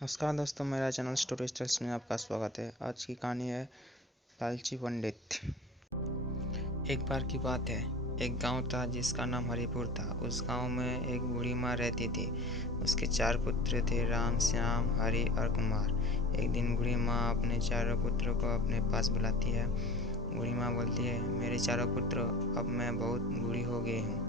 नमस्कार दोस्तों, मेरा चैनल स्टोरी स्टाइल्स में आपका स्वागत है। आज की कहानी है लालची पंडित। एक बार की बात है, एक गांव था जिसका नाम हरिपुर था। उस गांव में एक बूढ़ी माँ रहती थी। उसके 4 पुत्र थे, राम, श्याम, हरि और कुमार। एक दिन बूढ़ी माँ अपने चारों पुत्रों को अपने पास बुलाती है। बूढ़ी माँ बोलती है, मेरे चारों पुत्र, अब मैं बहुत बूढ़ी हो गई हूँ।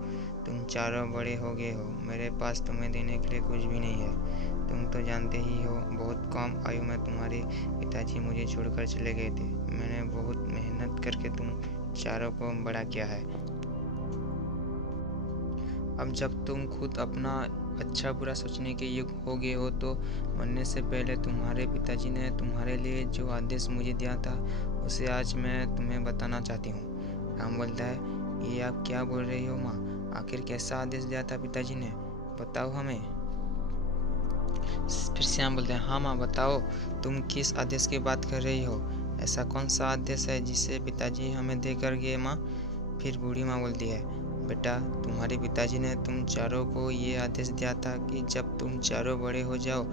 तुम चारों बड़े हो गए हो। मेरे पास तुम्हें देने के लिए कुछ भी नहीं है। तुम तो जानते ही हो, बहुत कम आयु में तुम्हारे पिताजी मुझे छोड़कर चले गए थे। मैंने बहुत मेहनत करके तुम चारों को बड़ा किया है। अब जब तुम खुद अपना अच्छा बुरा सोचने के योग्य हो गए हो, तो मरने से पहले तुम्हारे पिताजी ने तुम्हारे लिए जो आदेश मुझे दिया था, उसे आज मैं तुम्हें बताना चाहती हूँ। राम बोलता है, ये आप क्या बोल रही हो माँ? आखिर कैसा आदेश दिया था पिताजी ने? बताओ हमें। फिर श्याम बोलते हैं, हाँ माँ बताओ, तुम किस आदेश की बात कर रही हो? ऐसा कौन सा आदेश है जिसे पिताजी हमें देकर गए माँ? फिर बूढ़ी माँ बोलती है, बेटा, तुम्हारे पिताजी ने तुम चारों को ये आदेश दिया था कि जब तुम चारों बड़े हो जाओ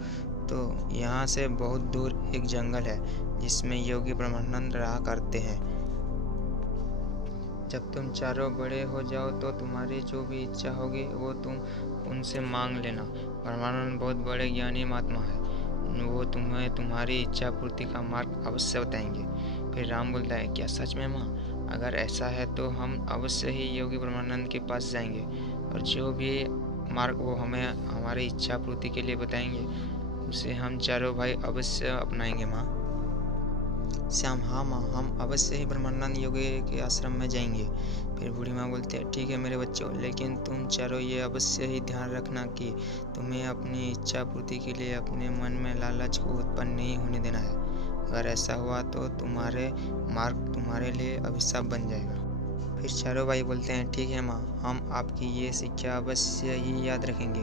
तो यहाँ से बहुत दूर एक जंगल है जिसमें योगी ब्रह्मानंद रहा करते हैं। जब तुम चारों बड़े हो जाओ तो तुम्हारी जो भी इच्छा होगी वो तुम उनसे मांग लेना। ब्रह्मानंद बहुत बड़े ज्ञानी महात्मा है, वो तुम्हें तुम्हारी इच्छा पूर्ति का मार्ग अवश्य बताएंगे। फिर राम बोलता है, क्या सच में माँ? अगर ऐसा है तो हम अवश्य ही योगी ब्रह्मानंद के पास जाएंगे और जो भी मार्ग वो हमें हमारी इच्छा पूर्ति के लिए बताएंगे उसे हम चारों भाई अवश्य अपनाएंगे माँ। श्याम, हाँ माँ, हम अवश्य ही ब्रह्मानंद योगी के आश्रम में जाएंगे। फिर बूढ़ी माँ बोलती है, ठीक है मेरे बच्चों, लेकिन तुम चारों ये अवश्य ही ध्यान रखना कि तुम्हें अपनी इच्छा पूर्ति के लिए अपने मन में लालच को उत्पन्न नहीं होने देना है। अगर ऐसा हुआ तो तुम्हारे मार्ग तुम्हारे लिए अभिशाप बन जाएगा। फिर चारों भाई बोलते हैं, ठीक है माँ, हम आपकी ये शिक्षा अवश्य ही याद रखेंगे।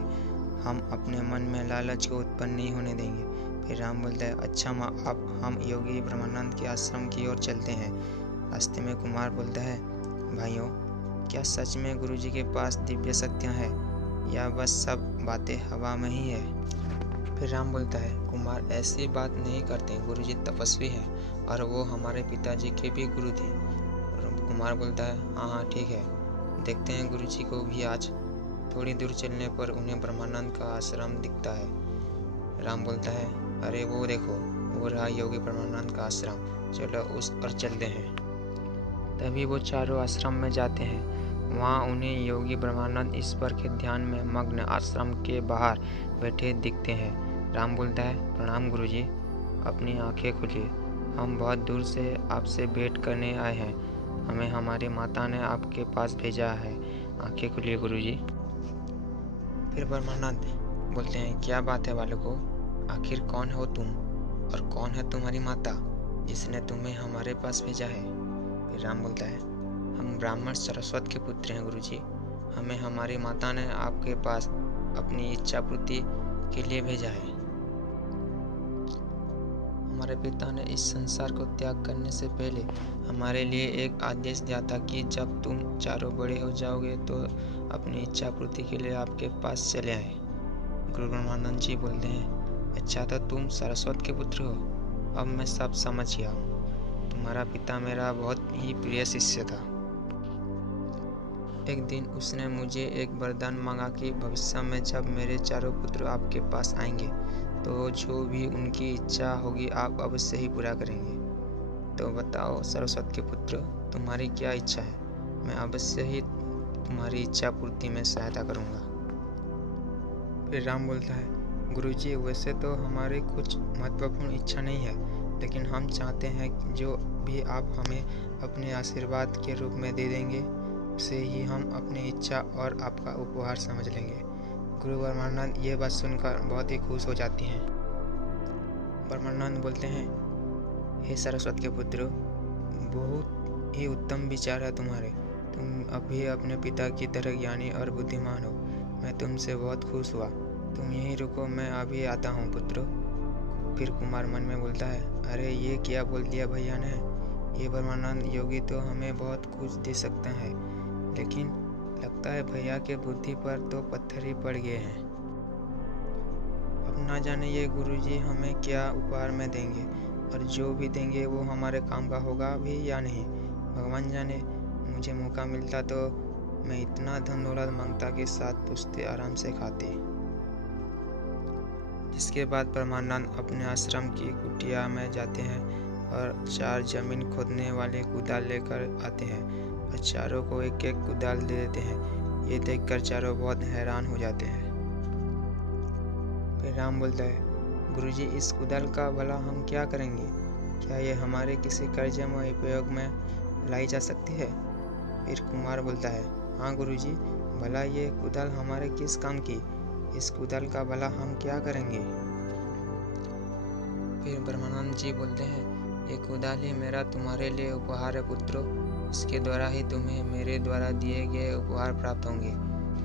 हम अपने मन में लालच को उत्पन्न नहीं होने देंगे। फिर राम बोलता है, अच्छा माँ, अब हम योगी ब्रह्मानंद के आश्रम की ओर चलते हैं। रास्ते में कुमार बोलता है, भाइयों, क्या सच में गुरुजी के पास दिव्य शक्तियाँ हैं या बस सब बातें हवा में ही है? फिर राम बोलता है, कुमार ऐसी बात नहीं करते, गुरुजी तपस्वी हैं और वो हमारे पिताजी के भी गुरु थे। कुमार बोलता है, हाँ हाँ ठीक है, देखते हैं गुरुजी को भी आज। थोड़ी दूर चलने पर उन्हें ब्रह्मानंद का आश्रम दिखता है। राम बोलता है, अरे वो देखो, वो रहा योगी ब्रह्मानंद का आश्रम, चलो उस पर चलते हैं। तभी वो चारों आश्रम में जाते हैं। वहाँ उन्हें योगी ब्रह्मानंद ईश्वर के ध्यान में मग्न आश्रम के बाहर बैठे दिखते हैं। राम बोलता है, प्रणाम गुरुजी, अपनी आंखें खोलिए, हम बहुत दूर से आपसे भेंट करने आए हैं। हमें हमारी माता ने आपके पास भेजा है, आंखें खोलिए गुरुजी। फिर ब्रह्मानंद बोलते हैं, क्या बात है बालकों, आखिर कौन हो तुम और कौन है तुम्हारी माता जिसने तुम्हें हमारे पास भेजा है? फिर राम बोलता है, हम ब्राह्मण सरस्वत के पुत्र हैं गुरुजी। हमें हमारी माता ने आपके पास अपनी इच्छा पूर्ति के लिए भेजा है। हमारे पिता ने इस संसार को त्याग करने से पहले हमारे लिए एक आदेश दिया था कि जब तुम चारों बड़े हो जाओगे तो अपनी इच्छा पूर्ति के लिए आपके पास चले आए। गुरु ब्रह्मानंद जी बोलते हैं, अच्छा तो तुम सरस्वत के पुत्र हो, अब मैं सब समझ गया हूँ। तुम्हारा पिता मेरा बहुत ही प्रिय शिष्य था। एक दिन उसने मुझे एक वरदान मांगा कि भविष्य में जब मेरे चारों पुत्र आपके पास आएंगे तो जो भी उनकी इच्छा होगी आप अवश्य ही पूरा करेंगे। तो बताओ सरस्वत के पुत्र, तुम्हारी क्या इच्छा है? मैं अवश्य ही तुम्हारी इच्छा पूर्ति में सहायता करूँगा। फिर राम बोलता है, गुरुजी, वैसे तो हमारी कुछ महत्वपूर्ण इच्छा नहीं है, लेकिन हम चाहते हैं कि जो भी आप हमें अपने आशीर्वाद के रूप में दे देंगे उसे ही हम अपनी इच्छा और आपका उपहार समझ लेंगे। गुरु ब्रह्मानंद ये बात सुनकर बहुत ही खुश हो जाती हैं। ब्रह्मानंद बोलते हैं, हे सरस्वत के पुत्र, बहुत ही उत्तम विचार है तुम्हारे। तुम अभी अपने पिता की तरह ज्ञानी और बुद्धिमान हो। मैं तुमसे बहुत खुश हुआ। तुम यहीं रुको, मैं अभी आता हूँ पुत्र। फिर कुमार मन में बोलता है, अरे ये क्या बोल दिया भैया ने? ये ब्रह्मानंद योगी तो हमें बहुत कुछ दे सकते हैं, लेकिन लगता है भैया के बुद्धि पर तो पत्थर ही पड़ गए हैं। अब ना जाने ये गुरुजी हमें क्या उपहार में देंगे, और जो भी देंगे वो हमारे काम का होगा भी या नहीं। भगवान जाने, मुझे मौका मिलता तो मैं इतना धन दौलत मांगता कि 7 पुश्ते आराम से खाते। इसके बाद परमानंद अपने आश्रम की कुटिया में जाते हैं और 4 जमीन खोदने वाले कुदाल लेकर आते हैं और चारों को एक एक कुदाल दे देते हैं। ये देखकर चारों बहुत हैरान हो जाते हैं। फिर राम बोलता है, गुरुजी इस कुदाल का भला हम क्या करेंगे? क्या ये हमारे किसी कर्ज में उपयोग में लाई जा सकती है? फिर कुमार बोलता है, हाँ गुरुजी, भला ये कुदाल हमारे किस काम की? इस कुदाल का भला हम क्या करेंगे? फिर ब्रह्मानंद जी बोलते हैं, ये कुदाल ही मेरा तुम्हारे लिए उपहार है पुत्रों। इसके द्वारा ही तुम्हें मेरे द्वारा दिए गए उपहार प्राप्त होंगे।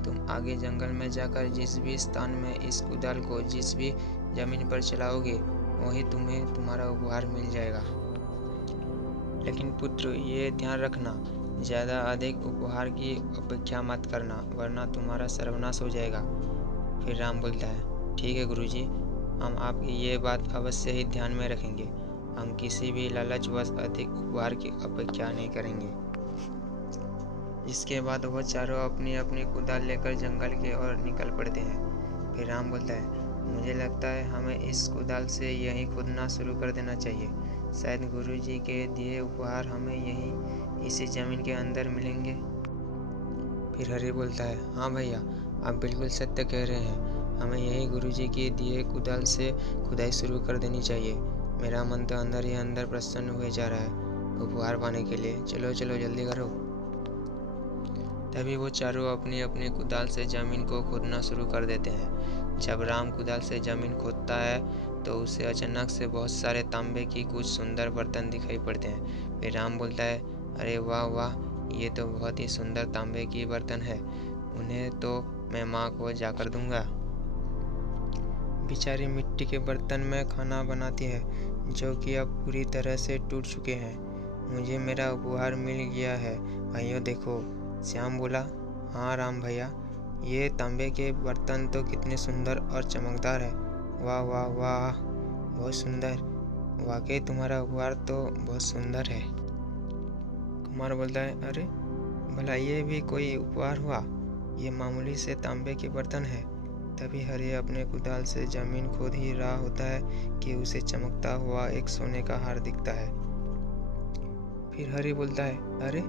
तुम आगे जंगल में जाकर जिस भी स्थान में इस कुदाल को जिस भी जमीन पर चलाओगे वहीं तुम्हें तुम्हारा उपहार मिल जाएगा। लेकिन पुत्र, ये ध्यान रखना, ज़्यादा अधिक उपहार की अपेक्षा मत करना, वरना तुम्हारा सर्वनाश हो जाएगा। फिर राम बोलता है, ठीक है गुरुजी, हम आपकी ये बात अवश्य ही ध्यान में रखेंगे। हम किसी भी लालचवश अधिक उपहार की अपेक्षा नहीं करेंगे। इसके बाद वह चारों अपनी अपनी कुदाल लेकर जंगल की ओर निकल पड़ते हैं। फिर राम बोलता है, मुझे लगता है हमें इस कुदाल से यहीं खोदना शुरू कर देना चाहिए। शायद गुरुजी के दिए उपहार हमें यहीं इसी जमीन के अंदर मिलेंगे। फिर हरि बोलता है, हाँ भैया, आप बिल्कुल सत्य कह रहे हैं। हमें यही गुरुजी के दिए कुदाल से खुदाई शुरू कर देनी चाहिए। मेरा मन तो अंदर ही अंदर प्रसन्न हुए जा रहा है उपहार पाने के लिए। चलो चलो जल्दी करो। तभी वो चारों अपनी अपनी कुदाल से जमीन को खोदना शुरू कर देते हैं। जब राम कुदाल से जमीन खोदता है तो उसे अचानक से बहुत सारे तांबे की कुछ सुंदर बर्तन दिखाई पड़ते हैं। फिर राम बोलता है, अरे वाह वाह, ये तो बहुत ही सुंदर तांबे की बर्तन है। उन्हें तो मैं माँ को जाकर दूंगा। बेचारी मिट्टी के बर्तन में खाना बनाती है जो कि अब पूरी तरह से टूट चुके हैं। मुझे मेरा उपहार मिल गया है भाइयों, देखो। श्याम बोला, हाँ राम भैया, ये तांबे के बर्तन तो कितने सुंदर और चमकदार है। वाह वाह वाह, बहुत सुंदर। वाकई तुम्हारा उपहार तो बहुत सुंदर है। कुमार बोलता है, अरे भला ये भी कोई उपहार हुआ? ये मामूली से तांबे के बर्तन है। तभी हरि अपने कुदाल से जमीन खोद ही रहा होता है कि उसे चमकता हुआ एक सोने का हार दिखता है। फिर हरि बोलता है, अरे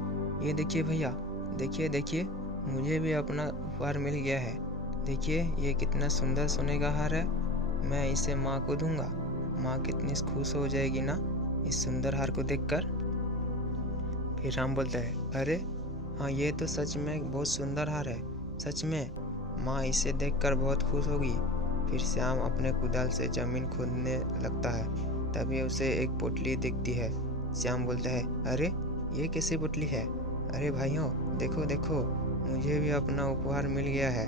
ये देखिए भैया, देखिए देखिए, मुझे भी अपना उपहार मिल गया है। देखिए ये कितना सुंदर सोने का हार है। मैं इसे माँ को दूंगा। माँ कितनी खुश हो जाएगी ना इस सुंदर हार को देखकर। फिर राम बोलता है, अरे हाँ, ये तो सच में बहुत सुंदर हार है। सच में माँ इसे देखकर बहुत खुश होगी। फिर श्याम अपने कुदाल से जमीन खोदने लगता है। तभी उसे एक पोटली दिखती है। श्याम बोलता है, अरे ये कैसी पोटली है? अरे भाइयों, देखो देखो, मुझे भी अपना उपहार मिल गया है।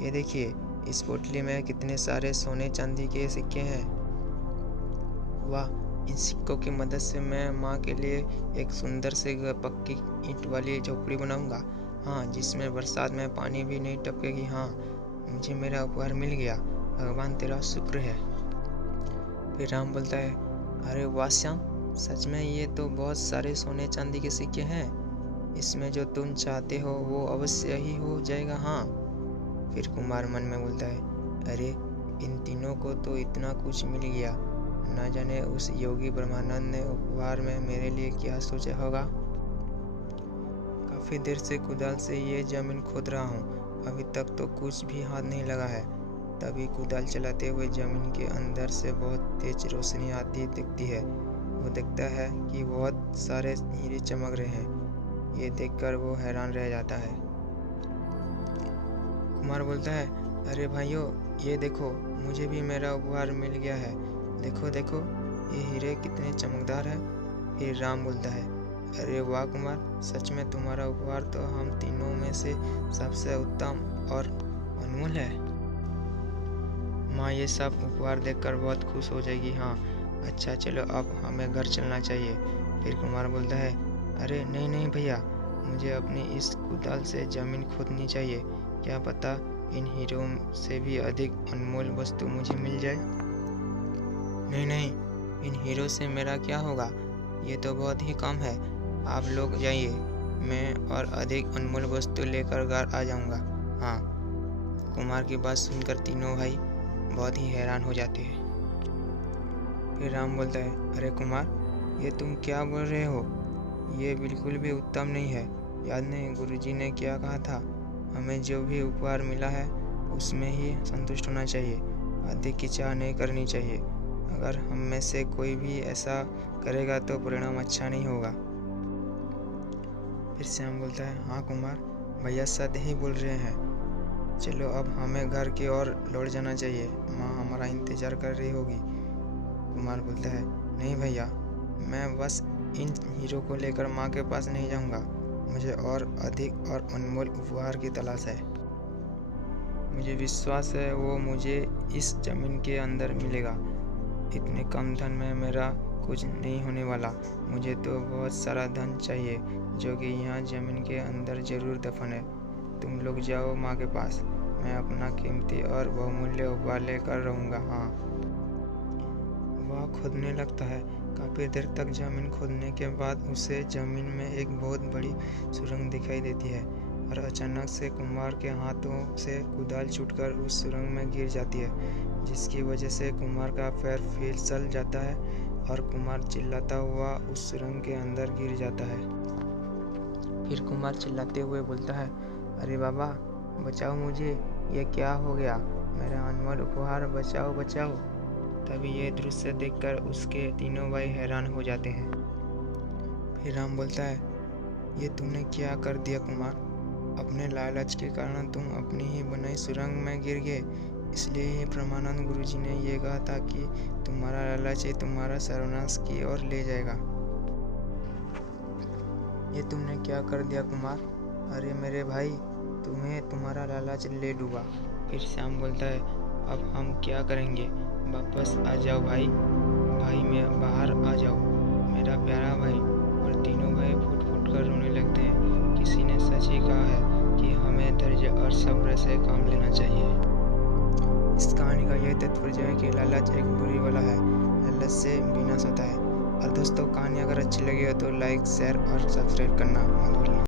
ये देखिए, इस पोटली में कितने सारे सोने चांदी के सिक्के हैं। वाह, इन सिक्कों की मदद से मैं माँ के लिए एक सुंदर से पक्की ईंट वाली झोपड़ी बनाऊंगा। हाँ, जिसमें बरसात में पानी भी नहीं टपकेगी। हाँ, मुझे मेरा उपहार मिल गया। भगवान तेरा शुक्र है। फिर राम बोलता है, अरे वाह श्याम, सच में ये तो बहुत सारे सोने चांदी के सिक्के हैं। इसमें जो तुम चाहते हो वो अवश्य ही हो जाएगा। हाँ। फिर कुमार मन में बोलता है, अरे इन तीनों को तो इतना कुछ मिल गया, न जाने उस योगी ब्रह्मानंद ने उपहार में मेरे लिए क्या सोचा होगा। काफ़ी देर से कुदाल से ये जमीन खोद रहा हूँ, अभी तक तो कुछ भी हाथ नहीं लगा है। तभी कुदाल चलाते हुए जमीन के अंदर से बहुत तेज रोशनी आती दिखती है। वो देखता है कि बहुत सारे हीरे चमक रहे हैं। ये देखकर वो हैरान रह जाता है। कुमार बोलता है, अरे भाइयों, ये देखो, मुझे भी मेरा उपहार मिल गया है। देखो देखो, ये हीरे कितने चमकदार है। फिर राम बोलता है, अरे वाह कुमार, सच में तुम्हारा उपहार तो हम तीनों में से सबसे उत्तम और अनमोल है। माँ ये सब उपहार देखकर बहुत खुश हो जाएगी। हाँ, अच्छा चलो अब हमें घर चलना चाहिए। फिर कुमार बोलता है, अरे नहीं नहीं भैया, मुझे अपनी इस कुदाल से ज़मीन खोदनी चाहिए। क्या पता इन हीरो से भी अधिक अनमोल वस्तु मुझे मिल जाए? नहीं नहीं, इन हीरो से मेरा क्या होगा, ये तो बहुत ही कम है। आप लोग जाइए, मैं और अधिक अनमोल वस्तु लेकर घर आ जाऊंगा। हाँ। कुमार की बात सुनकर तीनों भाई बहुत ही हैरान हो जाते हैं। फिर राम बोलता है, अरे कुमार, ये तुम क्या बोल रहे हो? ये बिल्कुल भी उत्तम नहीं है। याद नहीं गुरुजी ने क्या कहा था, हमें जो भी उपहार मिला है उसमें ही संतुष्ट होना चाहिए, अधिक की चाह नहीं करनी चाहिए। अगर हम में से कोई भी ऐसा करेगा तो परिणाम अच्छा नहीं होगा। फिर श्याम बोलता है, हाँ कुमार, भैया सद ही बोल रहे हैं। चलो अब हमें घर की ओर लौट जाना चाहिए, माँ हमारा इंतजार कर रही होगी। कुमार बोलता है, नहीं भैया, मैं बस इन हीरो को लेकर माँ के पास नहीं जाऊंगा, मुझे और अधिक और अनमोल उपहार की तलाश है। मुझे विश्वास है वो मुझे इस जमीन के अंदर मिलेगा। इतने कम धन में मेरा कुछ नहीं होने वाला। मुझे तो बहुत सारा धन चाहिए जो कि यहाँ जमीन के अंदर जरूर दफन है। तुम लोग जाओ माँ के पास, मैं अपना कीमती और बहुमूल्य उपहार लेकर रहूँगा। हाँ। वह खोदने लगता है। काफ़ी देर तक जमीन खोदने के बाद उसे जमीन में एक बहुत बड़ी सुरंग दिखाई देती है और अचानक से कुमार के हाथों से कुदाल छूटकर उस सुरंग में गिर जाती है, जिसकी वजह से कुमार का पैर फिसल जाता है और कुमार चिल्लाता हुआ उस सुरंग के अंदर गिर जाता है। फिर कुमार चिल्लाते हुए बोलता है, अरे बाबा, बचाओ मुझे, ये क्या हो गया? मेरा अनमोल उपहार बचाओ बचाओ। तभी ये दृश्य देखकर उसके तीनों भाई हैरान हो जाते हैं। फिर राम बोलता है, ये तुमने क्या कर दिया कुमार? अपने लालच के कारण तुम अपनी ही बनाई सुरंग में गिर गए। इसलिए ही ब्रह्मानंद गुरुजी ने ये कहा था कि तुम्हारा लालच ही तुम्हारा सर्वनाश की ओर ले जाएगा। ये तुमने क्या कर दिया कुमार? अरे मेरे भाई, तुम्हें तुम्हारा लालच ले डूबा। फिर श्याम बोलता है, अब हम क्या करेंगे? वापस आ जाओ भाई, भाई में बाहर आ जाओ, मेरा प्यारा भाई। और तीनों भाई फूट फूट कर रोने लगते हैं। किसी ने सच ही कहा है कि हमें धैर्य और सब्र से काम लेना चाहिए। इस कहानी का यह तात्पर्य है कि लालच एक बुरी वाला है, लालच से विनाश होता है। और दोस्तों, कहानी अगर अच्छी लगी हो तो लाइक, शेयर और सब्सक्राइब करना मत भूलना।